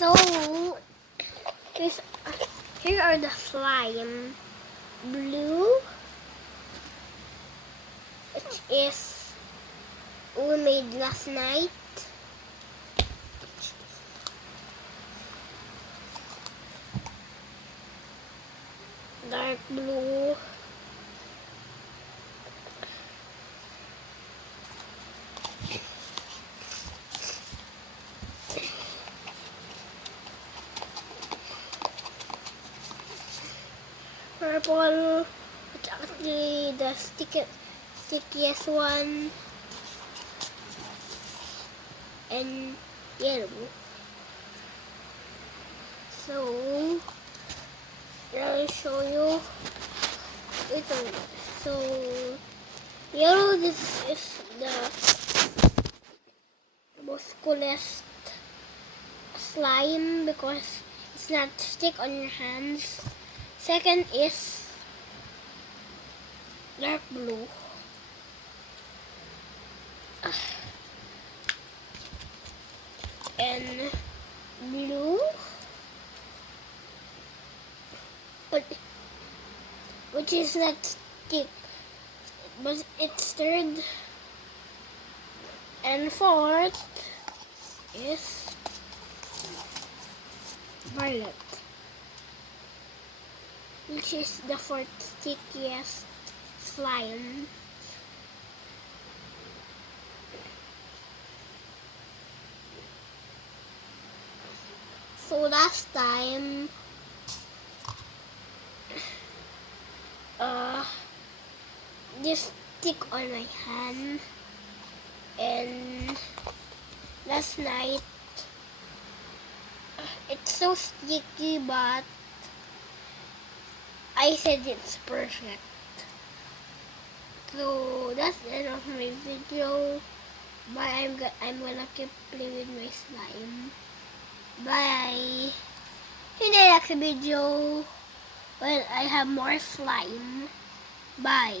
So, this, here are the slime. Blue, which is we made last night. Dark blue. Purple, it's actually the stickiest one, and yellow. So, I'll show you. So, yellow, this is the most coolest slime because it's not stick on your hands. Second is dark blue. And blue, but which is not stick, but it's third. And fourth is violet, which is the fourth stickiest slime. So last time, this stick on my hand, and last night, it's so sticky, but I said it's perfect. So that's the end of my video. Bye. I'm gonna keep playing with my slime. Bye. In the next video, when I have more slime. Bye.